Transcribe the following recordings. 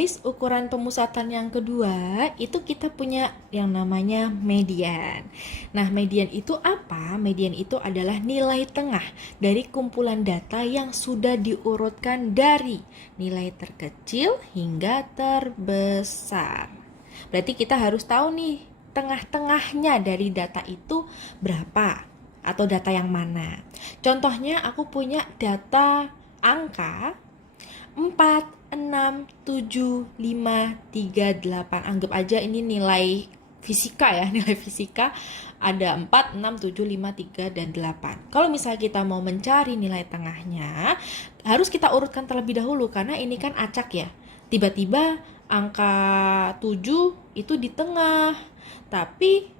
guys, ukuran pemusatan yang kedua itu kita punya yang namanya median. Nah, median itu apa? Median itu adalah nilai tengah dari kumpulan data yang sudah diurutkan dari nilai terkecil hingga terbesar. Berarti kita harus tahu nih, tengah-tengahnya dari data itu berapa atau data yang mana. Contohnya aku punya data angka 4, 6, 7, 5, 3, 8. Anggap aja ini nilai fisika ya, nilai fisika ada 4, 6, 7, 5, 3, dan 8. Kalau misalnya kita mau mencari nilai tengahnya, harus kita urutkan terlebih dahulu karena ini kan acak ya. Tiba-tiba angka 7 itu di tengah, tapi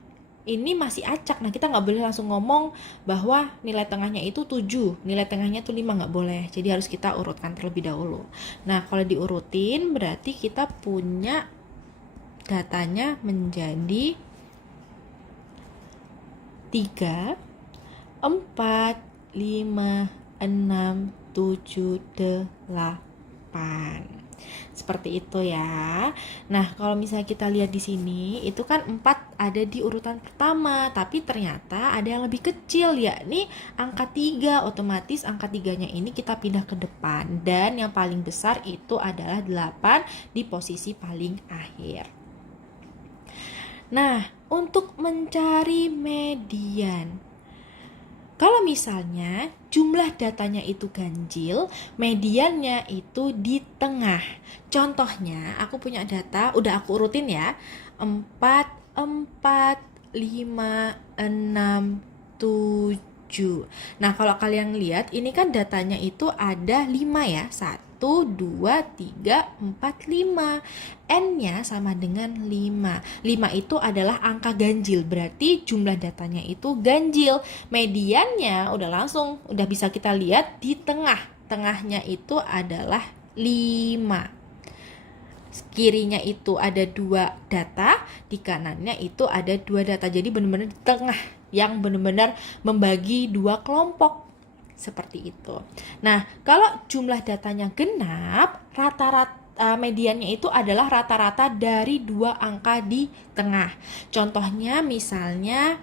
ini masih acak. Nah, kita nggak boleh langsung ngomong bahwa nilai tengahnya itu 7, nilai tengahnya itu 5, nggak boleh. Jadi harus kita urutkan terlebih dahulu. Nah, kalau diurutin berarti kita punya datanya menjadi 3, 4, 5, 6, 7, 8. Seperti itu ya. Nah, kalau misalnya kita lihat di sini, itu kan 4 ada di urutan pertama, tapi ternyata ada yang lebih kecil, yakni angka 3. Otomatis angka 3-nya ini kita pindah ke depan. Dan yang paling besar itu adalah 8 di posisi paling akhir. Nah, untuk mencari median, kalau misalnya jumlah datanya itu ganjil, mediannya itu di tengah. Contohnya, aku punya data, udah aku urutin ya, 4, 4, 5, 6, 7. Nah, kalau kalian lihat, ini kan datanya itu ada 5 ya, 1, 2, 3, 4, 5. N-nya sama dengan 5. 5 itu adalah angka ganjil, berarti jumlah datanya itu ganjil. Mediannya udah bisa kita lihat di tengah. Tengahnya itu adalah 5. Kirinya itu ada 2 data, di kanannya itu ada 2 data. Jadi benar-benar di tengah yang benar-benar membagi 2 kelompok. Seperti itu. Nah, kalau jumlah datanya genap, rata-rata mediannya itu adalah rata-rata dari 2 angka di tengah. Contohnya misalnya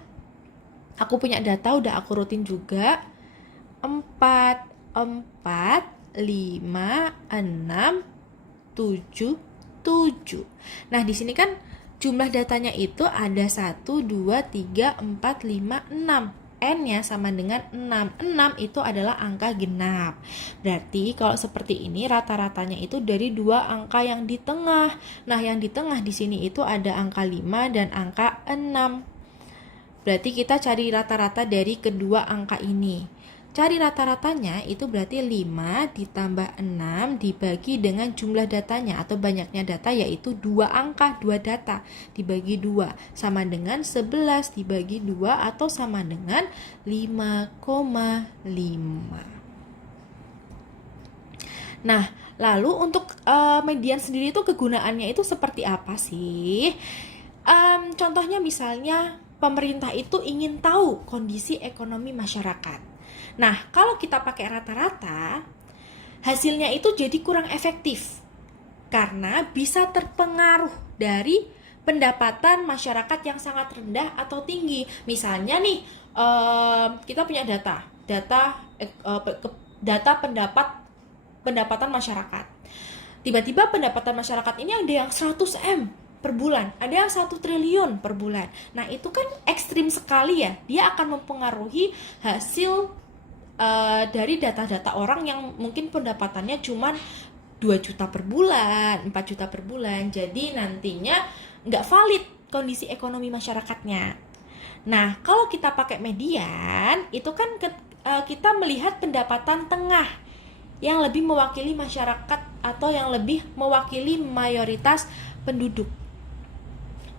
aku punya data, udah aku rutin juga, 4, 4, 5, 6, 7, 7. Nah, di sini kan jumlah datanya itu ada 1, 2, 3, 4, 5, 6. N-nya sama dengan 6. 6 itu adalah angka genap. Berarti kalau seperti ini rata-ratanya itu dari 2 angka yang di tengah. Nah, yang di tengah di sini itu ada angka 5 dan angka 6. Berarti kita cari rata-rata dari kedua angka ini. Cari rata-ratanya itu berarti 5 ditambah 6 dibagi dengan jumlah datanya atau banyaknya data, yaitu 2 angka, 2 data dibagi 2 sama dengan 11 dibagi 2 atau sama dengan 5,5. Nah, lalu untuk median sendiri itu kegunaannya itu seperti apa sih? Contohnya misalnya pemerintah itu ingin tahu kondisi ekonomi masyarakat. Nah, kalau kita pakai rata-rata, hasilnya itu jadi kurang efektif karena bisa terpengaruh dari pendapatan masyarakat yang sangat rendah atau tinggi. Misalnya nih, kita punya data pendapatan masyarakat. Tiba-tiba pendapatan masyarakat ini ada yang 100 M per bulan, ada yang 1 triliun per bulan. Nah, itu kan ekstrim sekali ya. Dia akan mempengaruhi hasil dari data-data orang yang mungkin pendapatannya cuma 2 juta per bulan, 4 juta per bulan. Jadi nantinya nggak valid kondisi ekonomi masyarakatnya. Nah, kalau kita pakai median, itu kan kita melihat pendapatan tengah yang lebih mewakili masyarakat atau yang lebih mewakili mayoritas penduduk.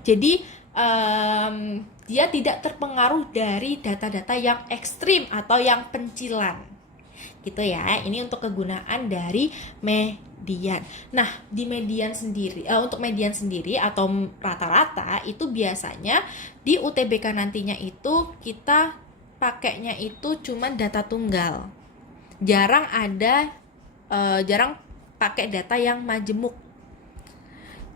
Jadi dia tidak terpengaruh dari data-data yang ekstrim atau yang pencilan. Gitu ya. Ini untuk kegunaan dari median. Nah, di median sendiri, untuk median sendiri atau rata-rata itu biasanya di UTBK nantinya itu kita pakainya itu cuma data tunggal. Jarang pakai data yang majemuk.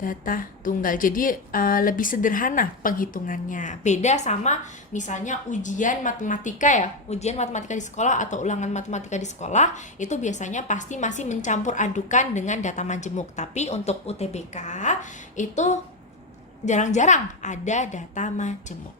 data tunggal. Jadi lebih sederhana penghitungannya. Beda sama misalnya ujian matematika ya. Ujian matematika di sekolah atau ulangan matematika di sekolah itu biasanya pasti masih mencampur adukan dengan data majemuk. Tapi untuk UTBK itu jarang-jarang ada data majemuk.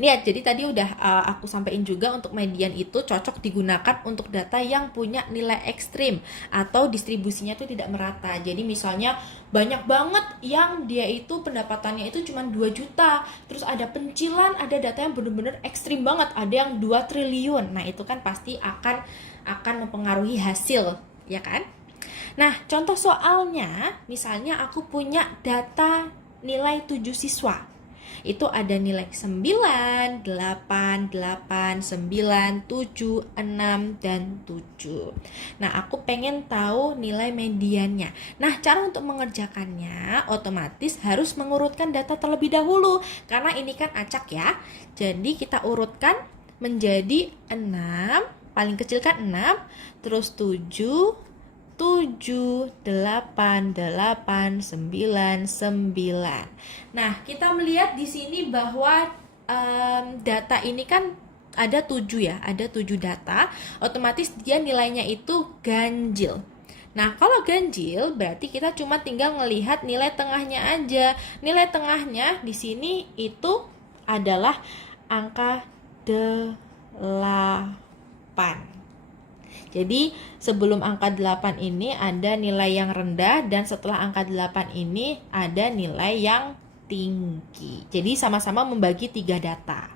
Lihat, jadi tadi udah aku sampaikan juga untuk median itu cocok digunakan untuk data yang punya nilai ekstrim atau distribusinya itu tidak merata. Jadi misalnya banyak banget yang dia itu pendapatannya itu cuma 2 juta, terus ada pencilan, ada data yang benar-benar ekstrim banget, ada yang 2 triliun. Nah, itu kan pasti akan mempengaruhi hasil, ya kan? Nah, contoh soalnya, misalnya aku punya data nilai 7 siswa. Itu ada nilai 9, 8, 8, 9, 7, 6, dan 7. Nah, aku pengen tahu nilai mediannya. Nah, cara untuk mengerjakannya otomatis harus mengurutkan data terlebih dahulu. Karena ini kan acak ya. Jadi kita urutkan menjadi 6, paling kecil kan 6, terus 7, 7, 8, 8, 9, 9. Nah, kita melihat di sini bahwa data ini kan ada 7 ya, ada 7 data, otomatis dia nilainya itu ganjil. Nah, kalau ganjil berarti kita cuma tinggal ngelihat nilai tengahnya aja. Nilai tengahnya di sini itu adalah angka 8. Jadi sebelum angka 8 ini ada nilai yang rendah dan setelah angka 8 ini ada nilai yang tinggi. Jadi sama-sama membagi 3 data.